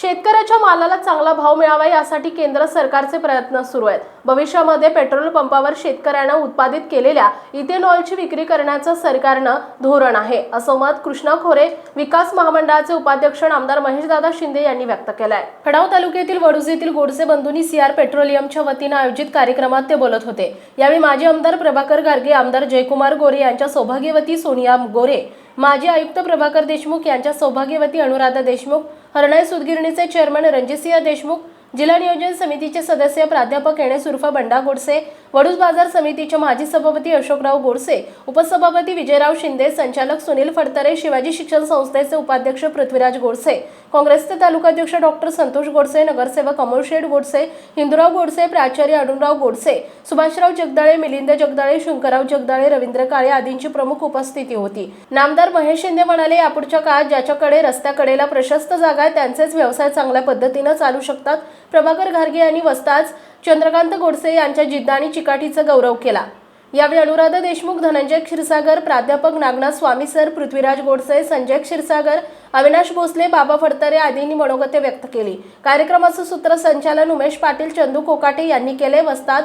शेतकऱ्याच्या मालाला चांगला भाव मिळावा यासाठी केंद्र सरकारचे प्रयत्न सुरू आहेत. भविष्यामध्ये पेट्रोल पंपावर शेतकऱ्यांना उत्पादित केलेल्या इथेनॉलची विक्री करण्याचं सरकारनं धोरण आहे. असं मत कृष्णा खोरे विकास महामंडळाचे उपाध्यक्ष आमदार महेशदादा शिंदे यांनी व्यक्त केलं आहे खडाव तालुक्यातील वडूज येथील गोडसे बंधूंनी सीआर पेट्रोलियमच्या वतीनं आयोजित कार्यक्रमात ते बोलत होते. यावेळी माजी आमदार प्रभाकर गार्गे आमदार जयकुमार गोरे यांच्या सौभाग्यवती सोनिया गोरे माजी आयुक्त प्रभाकर देशमुख यांच्या सौभाग्यवती अनुराधा देशमुख हरणाई सुदगिरणीचे चेअरमन रणजितसिंह देशमुख जिल्हा नियोजन समितीचे सदस्य प्राध्यापक एणे सुरफा बंडा गोडसे वडूज बाजार समितीचे माजी सभापती अशोकराव गोडसे उपसभापती विजयराव शिंदे संचालक सुनील फडतरे शिवाजी शिक्षण संस्थेचे उपाध्यक्ष पृथ्वीराज गोडसे काँग्रेसचे तालुकाध्यक्ष डॉक्टर संतोष गोडसे नगरसेवक अमोल शेठ गोडसे हिंदुराव गोडसे प्राचार्य अरुणराव गोडसे सुभाषराव जगदाळे मिलिंद जगदाळे शंकरराव जगदाळे रवींद्र काळे आदींची प्रमुख उपस्थिती होती. नामदार महेश शिंदे म्हणाले यापुढच्या काळात ज्याच्याकडे रस्त्याकडेला प्रशस्त जागा आहे त्यांचेच व्यवसाय चांगल्या पद्धतीनं चालू शकतात. प्रभाकर घारगे यांनी वस्ताच चंद्रकांत गोडसे यांच्या जिद्द आणि चिकाटीचा गौरव केला. यावेळी अनुराधा देशमुख धनंजय क्षीरसागर प्राध्यापक नागनाथ स्वामी सर पृथ्वीराज गोडसे संजय क्षीरसागर अविनाश भोसले बाबा फडतरे आदींनी मनोगते व्यक्त केली. कार्यक्रमाचं सूत्रसंचालन उमेश पाटील चंदू कोकाटे यांनी केले. वस्तात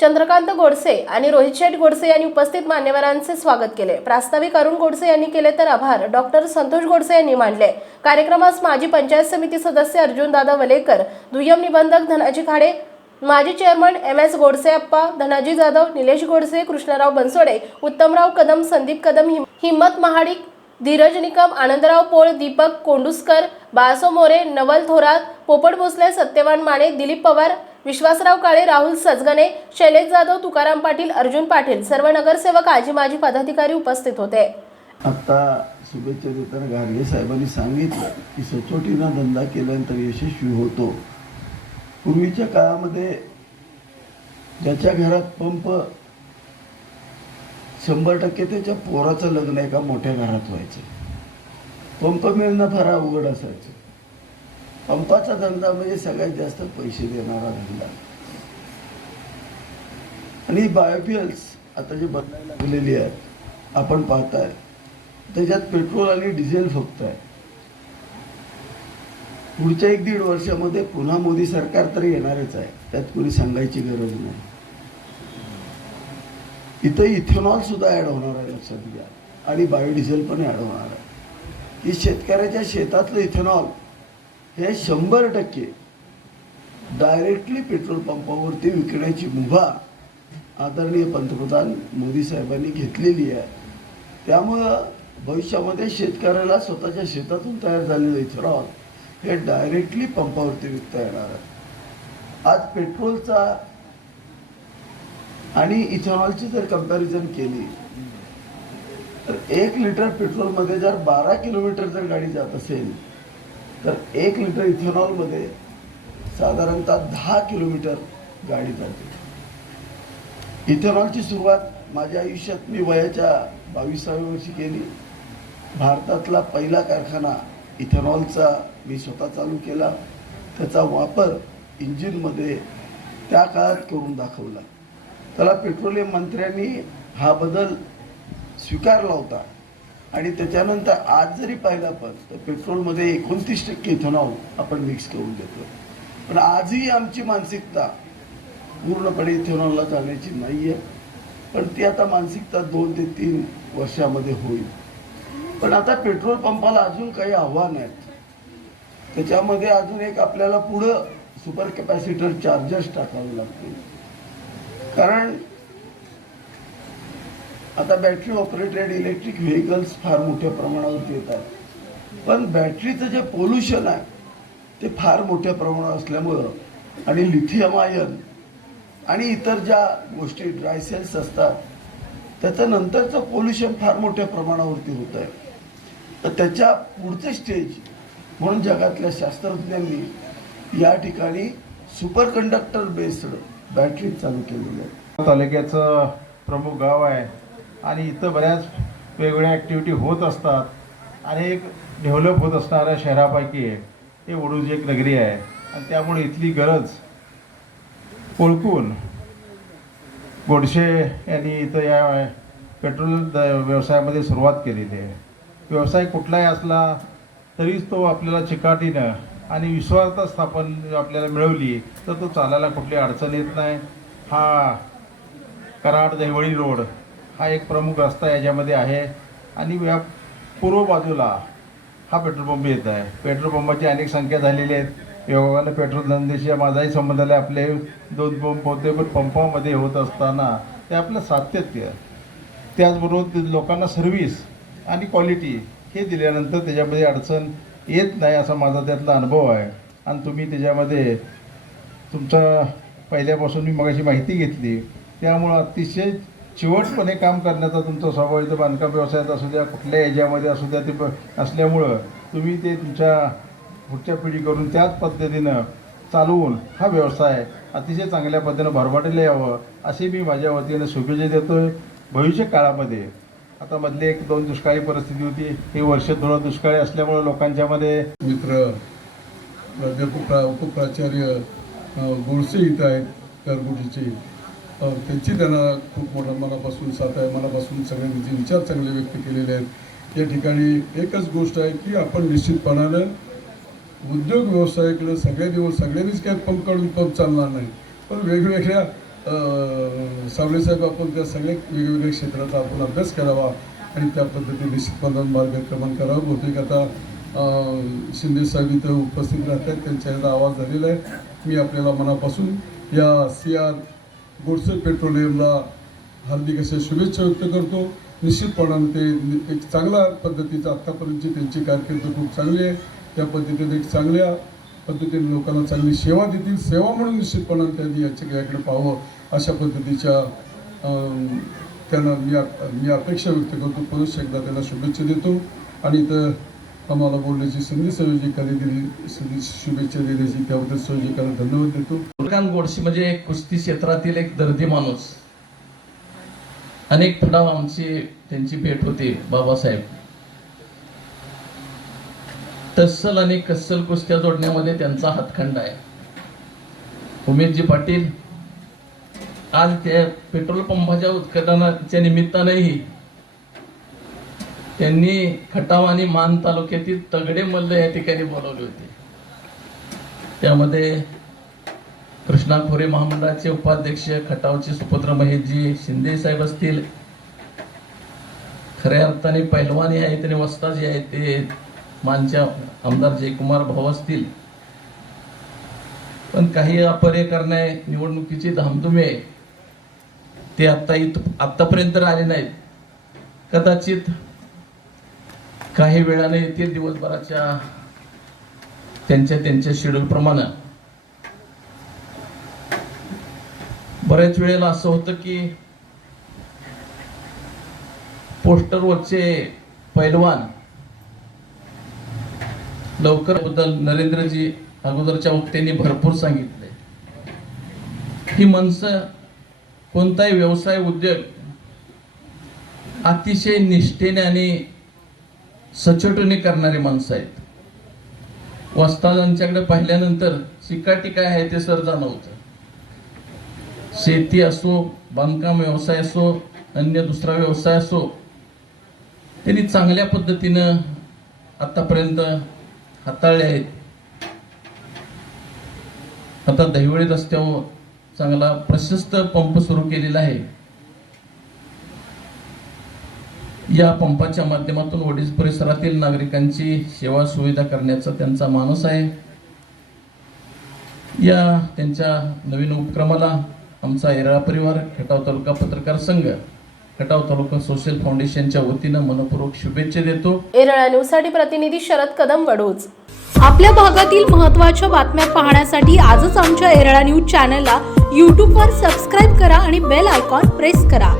चंद्रकांत गोडसे आणि रोहित शेठ गोडसे यांनी उपस्थित मान्यवरांचे स्वागत केले. प्रास्ताविक अरुण गोडसे यांनी केले तर आभार. डॉक्टर संतोष गोडसे यांनी मांडले. कार्यक्रमास माजी पंचायत समिती सदस्य अर्जुनदादा वलेकर दुय्यम निबंधक धनाजी खाडे माजी chairman M S Godse Appa Dhanaji Jadhav Nilesh Godse Krishnarao Bansode Uttamrao Kadam Sandeep Kadam हिम- हिम्मत महाडिक धीरज निकम आनंदराव पोळ दीपक कोंडुसकर बाळासो मोरे नवल थोरात पोपट भोसले सत्यवान माने दिलीप पवार विश्वासराव काळे राहुल सजगणे शैलेश जाधव तुकाराम पाटील अर्जुन पाटील सर्व नगरसेवक आजी माजी पदाधिकारी उपस्थित होते. आता शुभेच्छा देताना गाडगे साहेबांनी सांगितलं की सचोटीनं धंदा केल्यानंतर यशस्वी होतो. पूर्वीच्या काळामध्ये ज्याच्या घरात पंप शंभर टक्के त्याच्या पोराचं लग्न एका मोठ्या घरात व्हायचं. पंप मिळणं फार अवघड असायचं. पंपाचा धंदा म्हणजे सगळ्यात जास्त पैसे देणारा धंदा. आणि बायोफ्युअल्स आता जे बदलायला लागलेली आहेत आपण पाहताय त्याच्यात पेट्रोल आणि डिझेल फक्त आहे. पुढच्या एक दीड वर्षामध्ये पुन्हा मोदी सरकार तर येणारच आहे. त्यात कुणी सांगायची गरज नाही. इथं इथेनॉल सुद्धा ऍड होणार आहे लक्षात घ्या. आणि बायोडिझेल पण ऍड होणार आहे. की शेतकऱ्याच्या शेतातलं इथेनॉल हे शंभर टक्के डायरेक्टली पेट्रोल पंपावरती विकण्याची मुभा आदरणीय पंतप्रधान मोदी साहेबांनी घेतलेली आहे. त्यामुळं भविष्यामध्ये शेतकऱ्याला स्वतःच्या शेतातून तयार झालेलं इथेनॉल हे डायरेक्टली पंपावरती विकता येणार आहे. आज पेट्रोलचा आणि इथेनॉलची जर कंपॅरिझन केली तर एक लिटर पेट्रोलमध्ये जर बारा किलोमीटर जर गाडी जात असेल तर एक लिटर इथेनॉलमध्ये साधारणतः दहा किलोमीटर गाडी जाते. इथेनॉलची सुरुवात माझ्या आयुष्यात मी वयाच्या बावीसाव्या वर्षी केली. भारतातला पहिला कारखाना इथेनॉलचा मी स्वतः चालू केला. त्याचा वापर इंजिनमध्ये त्या काळात करून दाखवला. त्याला पेट्रोलियम मंत्र्यांनी हा बदल स्वीकारला होता. आणि त्याच्यानंतर आज जरी पाहिला पण तर पेट्रोलमध्ये एकोणतीस टक्के इथेनॉल आपण मिक्स करून देतो पण आजही आमची मानसिकता पूर्णपणे इथेनॉलला जाण्याची नाही आहे पण ती आता मानसिकता दोन ते तीन वर्षामध्ये होईल. पण आता पेट्रोल पंपाला अजून काही आव्हान आहेत. त्याच्यामध्ये अजून एक आपल्याला पुढं सुपर कॅपॅसिटर चार्जर्स टाकावे लागतील. कारण आता बॅटरी ऑपरेटेड इलेक्ट्रिक व्हेकल्स फार मोठ्या प्रमाणावरती येतात. पण बॅटरीचं जे पोल्युशन आहे ते फार मोठ्या प्रमाणावर असल्यामुळं आणि लिथियम आयन आणि इतर ज्या गोष्टी ड्राय सेल्स असतात त्याचं नंतरचं पोल्युशन फार मोठ्या प्रमाणावरती होत आहे तर त्याच्या पुढचं स्टेज म्हणून जगातल्या शास्त्रज्ञांनी या ठिकाणी सुपर कंडक्टर बेस्ड बॅटरी चालू केलेली आहे. तालुक्याचं प्रमुख गाव आहे. आणि इथं बऱ्याच वेगवेगळ्या ॲक्टिव्हिटी होत असतात. आणि एक डेव्हलप होत असणाऱ्या शहरापैकी आहे हे वडूज एक नगरी आहे. आणि त्यामुळे इथली गरज ओळखून गोडशे यांनी इथं या पेट्रोल द व्यवसायामध्ये सुरुवात केलेली आहे. व्यवसाय कुठलाही असला तरीच तो आपल्याला चिकाटीनं आणि विश्वासात स्थापन आपल्याला मिळवली तर तो चालायला कुठली अडचण येत नाही. हा कराड देवळी रोड हा एक प्रमुख रस्ता याच्यामध्ये आहे. आणि या पूर्व बाजूला हा पेट्रोल पंप येत आहे. पेट्रोल पंपाची अनेक संख्या झालेली आहेत. योगाने पेट्रोल धंद्याशी माझाही संबंध आला. आपले दोन पंप होते पण पंपामध्ये होत असताना ते आपलं सातत्य त्याचबरोबर ते लोकांना सर्व्हिस आणि क्वालिटी हे दिल्यानंतर त्याच्यामध्ये अडचण येत नाही असा माझा त्यातला अनुभव आहे. आणि तुम्ही त्याच्यामध्ये तुमचा पहिल्यापासून मी मगाशी माहिती घेतली. त्यामुळं अतिशय चिवटपणे काम करण्याचा तुमचा स्वभाव इथं बांधकाम व्यवसायात असू द्या कुठल्या याच्यामध्ये असू द्या ते प- असल्यामुळं तुम्ही ते तुमच्या पुढच्या पिढीकडून त्याच पद्धतीनं चालवून हा व्यवसाय अतिशय चांगल्या पद्धतीनं भरभराटीला यावं असे मी माझ्या वतीनं शुभेच्छा देतो आहे भविष्य काळामध्ये आता मधली एक दोन दुष्काळी परिस्थिती होती. हे वर्ष थोडं दुष्काळी असल्यामुळं लोकांच्यामध्ये मित्र प्राध्यापक उपप्राचार्य गोडसे इथं आहेत करगुटीचे त्यांची त्यांना खूप मोठा मनापासून साथ आहे. मनापासून सगळ्यांचे म्हणजे विचार चांगले व्यक्त केलेले आहेत. या ठिकाणी एकच गोष्ट आहे की आपण निश्चितपणानं उद्योग व्यवसायाकडे सगळ्या दिवस सगळ्यांनीच काय पंप काढून पंप चालणार नाही. पण वेगवेगळ्या सावलेसाहेब आपण त्या सगळ्या वेगवेगळ्या क्षेत्राचा आपण अभ्यास करावा आणि त्या पद्धतीने निश्चितपणानं मार्गक्रमण करावं. बहुतेक आता शिंदे साहेब इथं उपस्थित राहतात त्यांच्या याचा आवाज झालेला आहे. मी आपल्याला मनापासून या सी आर गोडसे पेट्रोलियमला हार्दिक अशा शुभेच्छा व्यक्त करतो. निश्चितपणाने ते एक चांगल्या पद्धतीचं आत्तापर्यंतची त्यांची कारकीर्द खूप चांगली आहे. त्या पद्धतीने एक चांगल्या पद्धतीने लोकांना चांगली सेवा देतील सेवा म्हणून निश्चितपणाने त्यांनी याच्याकडे पाहावं अशा पद्धतीच्या अं, त्यांना मी मी अपेक्षा व्यक्त करतो. परत एकदा त्यांना शुभेच्छा देतो. आणि इथं आम्हाला बोलण्याची संधी संयोजकांनी दिली संधी शुभेच्छा देण्याची त्याबद्दल संयोजकांना धन्यवाद देतो. तुर्कान गोडशी म्हणजे एक कुस्ती क्षेत्रातील एक दर्दी माणूस. अनेक फडाव आमची त्यांची भेट होती बाबासाहेब. टस्सल आणि कस्सल कुस्त्या जोडण्यामध्ये त्यांचा हातखंड आहे. उमेशजी पाटील आज त्या पेट्रोल पंपाच्या उत्खननाच्या निमित्तानेही त्यांनी खटाव आणि मान तालुक्यातील तगडे मल्ल या ठिकाणी बोलवले होते. त्यामध्ये कृष्णा खोरे महामंडळाचे उपाध्यक्ष खटावचे सुपुत्र महेशजी शिंदे साहेब असतील. खऱ्या अर्थाने पैलवानी आहेत आणि वस्ताजी आहेत ते मानच्या आमदार जयकुमार भाऊ असतील. पण काही अपर्य करणे निवडणुकीची धामधुमे ते आता इथ आत्तापर्यंत आले नाहीत. कदाचित काही वेळाने येतील दिवसभराच्या त्यांच्या त्यांच्या शेड्यूलप्रमाणे बऱ्याच वेळेला असं होतं की पोस्टरवरचे पैलवान लवकरबद्दल नरेंद्रजी अगोदरच्या वक्त्यांनी भरपूर सांगितले. ही माणसं कोणताही व्यवसाय उद्योग अतिशय निष्ठेने आणि सचोटीने करणारी माणसं आहेत. वस्तादांच्याकडे पाहिल्यानंतर शिकाटी काय आहे ते सर जाणवतं. शेती असो बांधकाम व्यवसाय असो अन्य दुसरा व्यवसाय असो त्यांनी चांगल्या पद्धतीनं आतापर्यंत हाताळले आहेत. आता दहिवळी रस्त्यावर चांगला प्रशस्त पंप सुरू केलेला आहे. या पंपाच्या माध्यमातून ओडिस परिसरातील नागरिकांची सेवा सुविधा करण्याचा त्यांचा मानस आहे. या त्यांच्या नवीन उपक्रमाला आमचा एरळा परिवार खटाव तालुका पत्रकार संघ खटाव तालुका सोशल फाउंडेशनच्या वतीनं मनपूर्वक शुभेच्छा देतो. एरळा न्यूजसाठी प्रतिनिधी शरद कदम वडूज. आपल्या भागातील महत्त्वाच्या बातम्या पाहण्यासाठी आजच आमच्या एरळा न्यूज चॅनलला यूट्यूबवर सबस्क्राईब करा आणि बेल आयकॉन प्रेस करा.